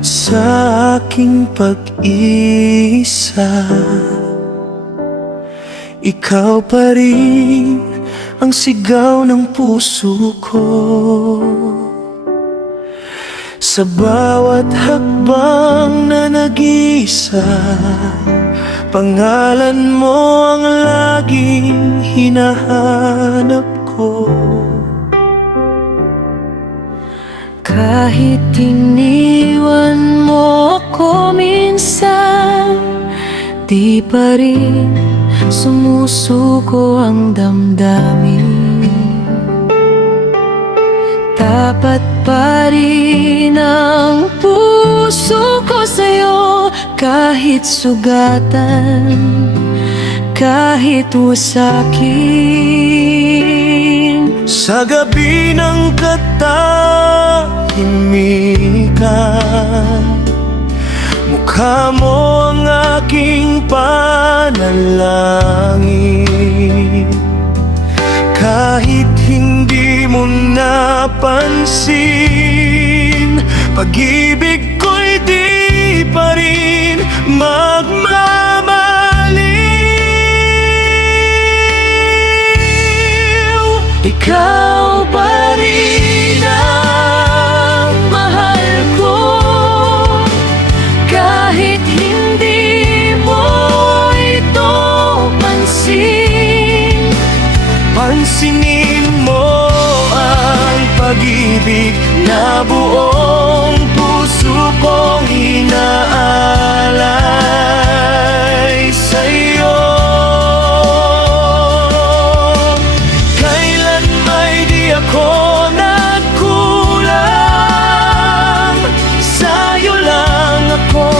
Sa aking pag-iisa, ikaw pa rin ang sigaw ng puso ko. Sa bawat hakbang na nag-iisa, pangalan mo ang laging hinahanap ko. Kahit iniwan mo ako minsan, di pa rin sumusuko ang damdamin. Tapat pa rin ang puso ko sa'yo, kahit sugatan, kahit wasakin. Sa gabi ng katahimikan, mukha mo ang aking panalangin. Kahit hindi mo napansin, pag-ibig ko'y di pa rin magmamaliw. Ikaw pa rin ang mahal ko, kahit hindi mo ito pansin. Pansinin mo ang pag-ibig na buong puso kong inaalay sa'yo. Kailan may di ako nagkulang, sa'yo lang ako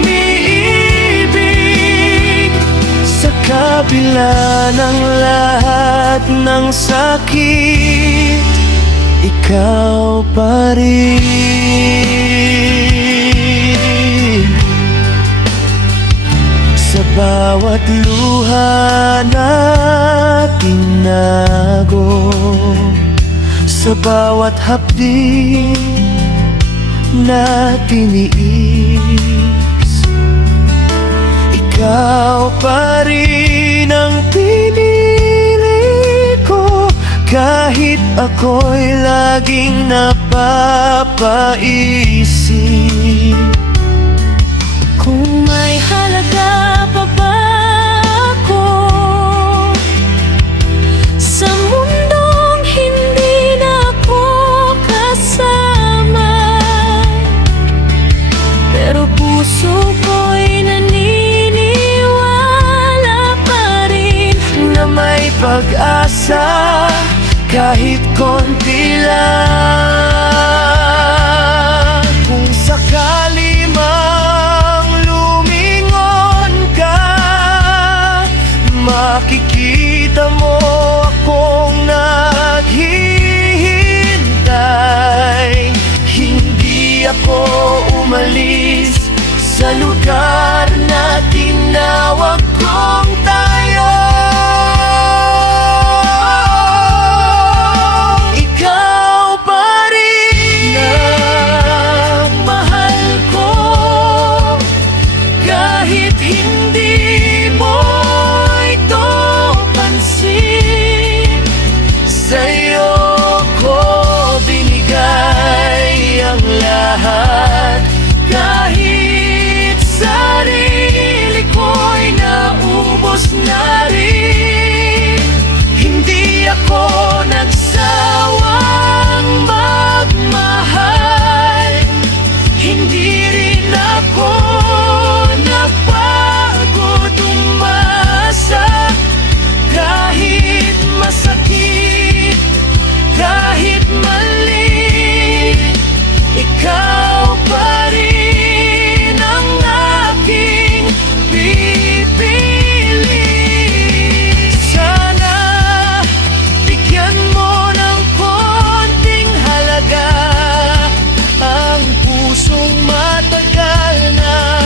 umiibig. Sa kabila ng lahat ng sakit, ikaw pa rin. Sa bawat luha na tinago, sa bawat hapdi na tiniis, ikaw pa rin ang pinili ko. Kahit ako'y laging napapaisip, Kung may halaga pa ba ako sa mundong hindi na ako kasama, pero puso ko'y naniniwala pa rin na may pag-asa kahit konti lang. Kung sakali mang lumingon ka, makikita mo akong naghihintay. Hindi ako umalis sa lugar na tinawag kong tayo. Kahit sarili ko'y naubos na rin, hindi ako nagsawang magmahal. Hindi rin ako napagod umasa. Kahit masakit, kahit mali, ikaw pa rin ang aking pipili. Sana bigyan mo ng konting halaga ang pusong matagal na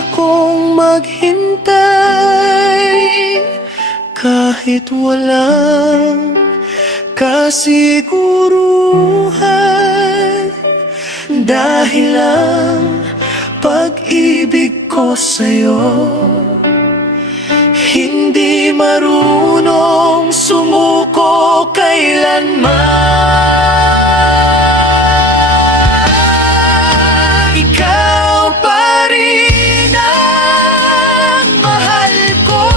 akong maghintay kahit walang kasiguruhan, dahil ang pag-ibig ko sa'yo hindi marunong sumuko kailanman. Ikaw pa rin ang mahal ko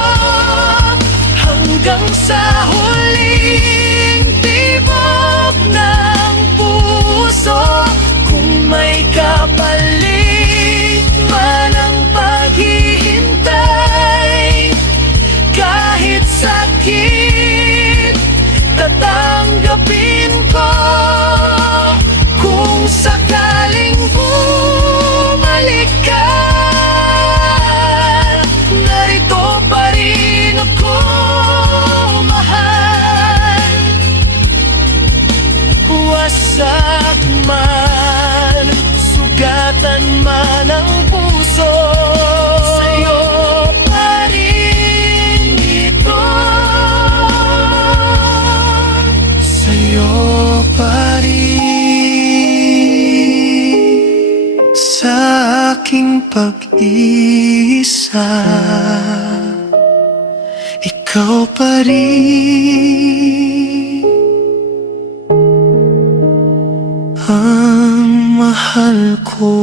hanggang sa huling tibok ng puso. Kung may kapalit man ang paghihintay, kahit sakit, tatanggapin ko. Kung sakaling bumalik ka, narito pa rin ako, mahal. Wasak man, sugatan man ang puso, sa'yo pa rin ito. Sa'yo pa rin, sa aking pag-iisa, ikaw pa rin ang mahal ko.